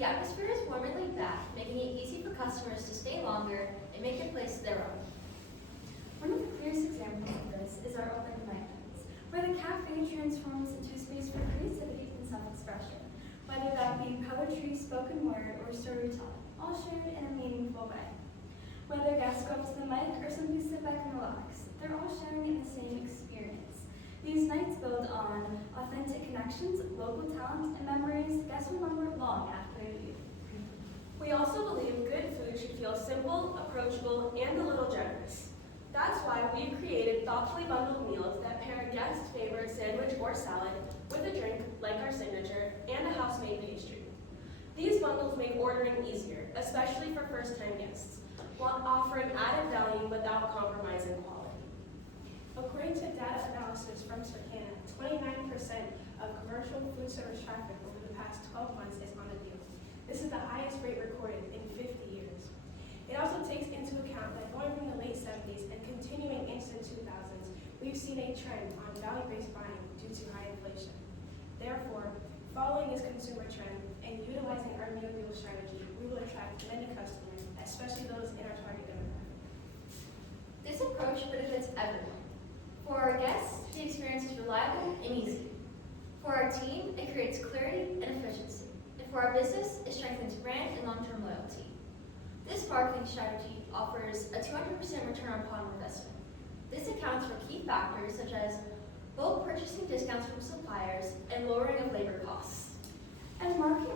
The atmosphere is warm and laid back, making it easy for customers to stay longer and make your place their own. One of the clearest examples of this is our open mic nights, where the cafe transforms into a space for creativity and self-expression, whether that be poetry, spoken word, or storytelling, all shared in a meaningful way. Whether guests go up to the mic or simply sit back and relax, they're all sharing in the same experience. These nights build on authentic connections, local talent, and memories guests remember long after they leave. We also believe good food should feel simple, approachable, and a little generous. That's why we've created thoughtfully bundled meals that pair a guest's favorite sandwich or salad with a drink like our signature and a house-made pastry. These bundles make ordering easier, especially for first-time guests, while offering added value without compromising quality. According to data analysis from Circana, 29% of commercial food service traffic over the past 12 months is on a deal. This is the highest rate recorded in 50 years. It also takes into account that going from the late 70s and continuing into the 2000s, we've seen a trend on value-based buying due to high inflation. Therefore, following this consumer trend and utilizing our meal deal strategy, we will attract many customers, especially those in our target demographic. This approach benefits everyone. For our guests, the experience is reliable and easy. For our team, it creates clarity and efficiency. And for our business, it strengthens brand and long-term loyalty. This marketing strategy offers a 200% return upon investment. This accounts for key factors such as bulk purchasing discounts from suppliers and lowering of labor costs. At a market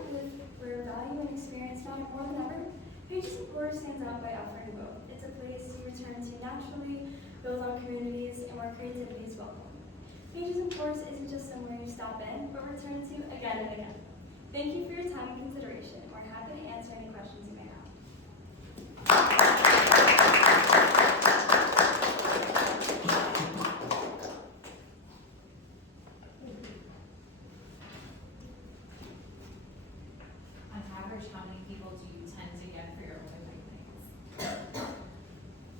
where value and experience matter more than ever, Pages and Pours stands out by offering both. It's a place you return to naturally, build on communities, and where creativity is welcome. Pages and Pours isn't just somewhere you stop in, but return to again and again. Thank you for your time and consideration. We're happy to answer any questions you may have. On average, how many people do you tend to get for your open mic nights?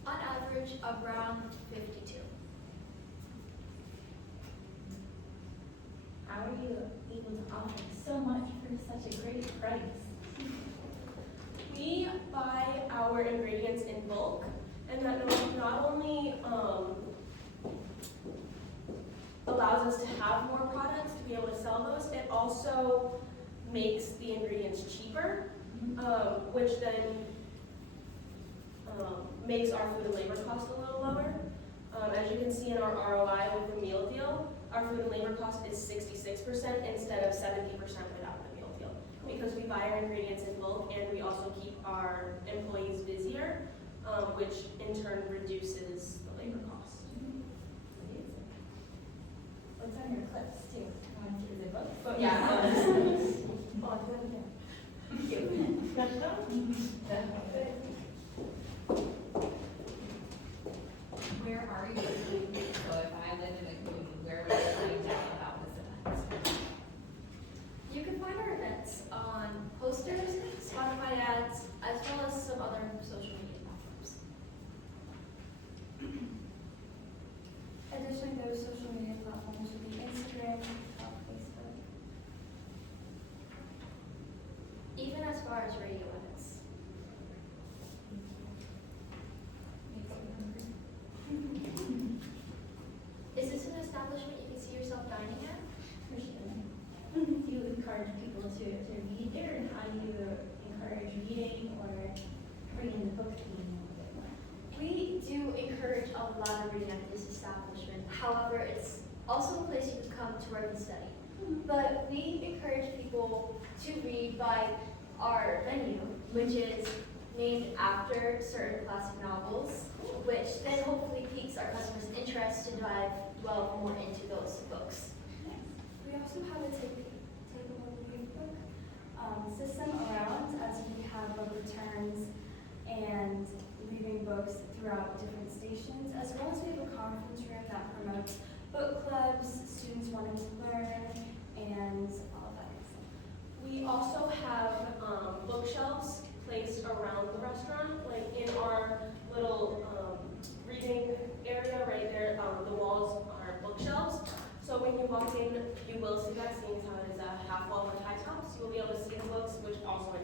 On average, around 52. How are you able to offer so much for such a great price? We buy our ingredients in bulk, and that not only allows us to have more products to be able to sell those, it also makes the ingredients cheaper, which then makes our food and labor cost a little lower. As you can see in our ROI with the meal deal, our food and labor cost is 66% instead of 70% without the meal deal. Because we buy our ingredients in bulk and we also keep our employees busier, which in turn reduces the labor cost. What's on your clips too? Is it books? But yeah, Oh, do it again. Where are you? So if I live in a community, where would I find out about this event? You can find our events on posters, Spotify ads, as well as some other social media platforms. Additionally, those social media platforms would be Instagram, TikTok, Facebook. Even as far as radio edits. Is this an establishment you can see yourself dining at? For sure. Do you encourage people to read there, and how do you encourage reading or bringing the book to you a little bit more? We do encourage a lot of reading at this establishment. However, it's also a place you can come to work and study. But we encourage people to read by our menu, which is named after certain classic novels, which then hopefully piques our customers' interest to delve more into those books. We also have a takeable reading book system around, as we have book returns and leaving books throughout different stations, as well as we have a conference room that promotes book clubs, students wanting to learn, and all of that good stuff. We also have bookshelves placed around the restaurant, like in our little reading area right there. The walls are bookshelves. So when you walk in, you will see that, seeing how it is a half wall with high tops. You'll be able to see the books, which also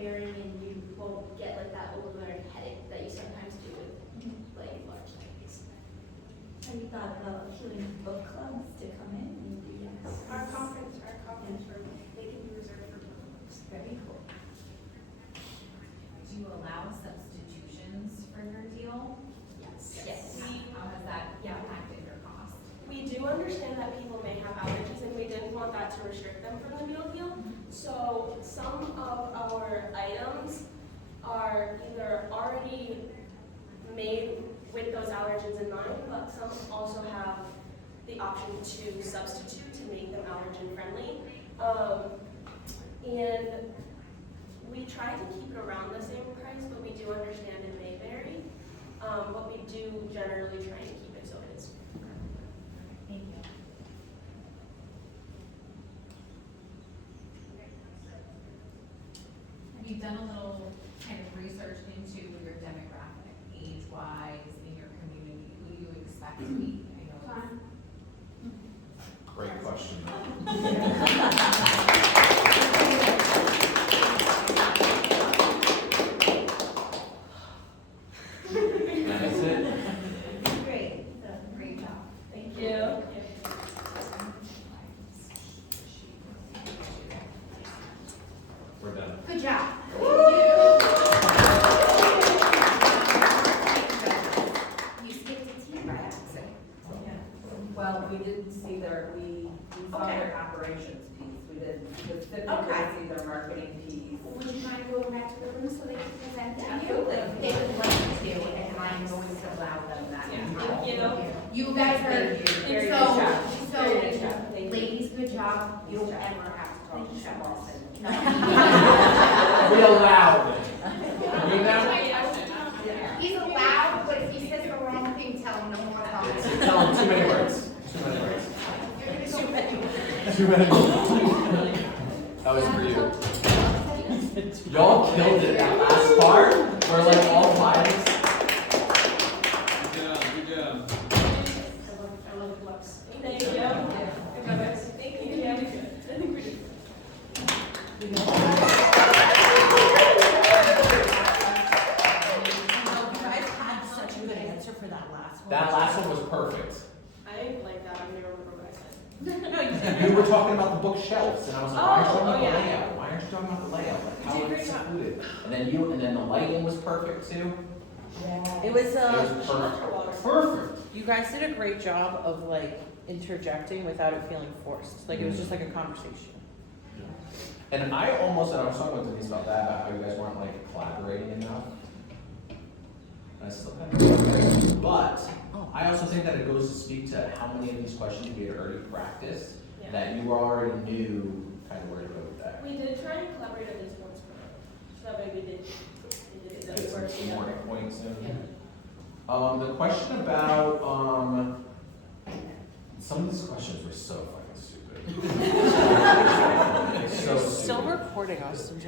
overbearing and you won't get like that overbearing headache that you sometimes do with like large things. Have you thought about appealing to book clubs to come in and do that? Our conference room, they can be reserved for books. Very cool. Do you allow substitutions for your deal? Yes. How has that impacted your cost? We do understand that people may have allergies and we didn't want that to restrict them from the meal deal. So some of our items are either already made with those allergens in mind, but some also have the option to substitute to make them allergen friendly. And we try to keep it around the same price, but we do understand it may vary. But we do generally try and keep it so it is. Thank you. Have you done a little kind of research into your demographic, age-wise, in your community, who you expect to be? I know it's- Great question. That is it. Great. Great job. Thank you. We're done. Good job. You skipped a team by accident. Well, we didn't see we saw Okay. their operations piece, we didn't specifically Okay. see their marketing piece. Would you mind going back to the room so they can present to you? Absolutely. They would like to, and I'm going to allow them that. Thank you. You guys are, Thank you. Very so, good job. so, Very good job. Thank you. ladies, good job. You don't Good job. ever have to talk to Chef Austin. We allowed it. You hear that? He's allowed, but if he says the wrong thing, tell him no more comments. Tell them too many words. Too many words. Too many words. That was for you. Y'all killed it that last part. We're like all five. Good job, good job. I love the books. Thank you. Thank you. Yeah, we good. I think we're good. You guys had such a good answer for that last one. That last one was perfect. I didn't like that. I never remember what I said. You were talking about the bookshelves, and I was like, why aren't you talking about the yeah. layout? Why aren't you talking about the layout? Like how You did a it's great job. secluded. And then the lighting was perfect too. It was, It was perfect. Perfect. you guys did a great job of like interjecting without it feeling forced. Like it was just like a conversation. And I almost, and I was talking with Denise about that, about how you guys weren't like collaborating enough. And I still kind of, but I also think that it goes to speak to how many of these questions we had already practiced, Yeah. that you already knew kind of where to go with that. We did try and collaborate at least once per month. So that way we did Get work some more together. points in. Yeah. The question about, some of these questions were so fucking stupid. So Still stupid. recording us, so just.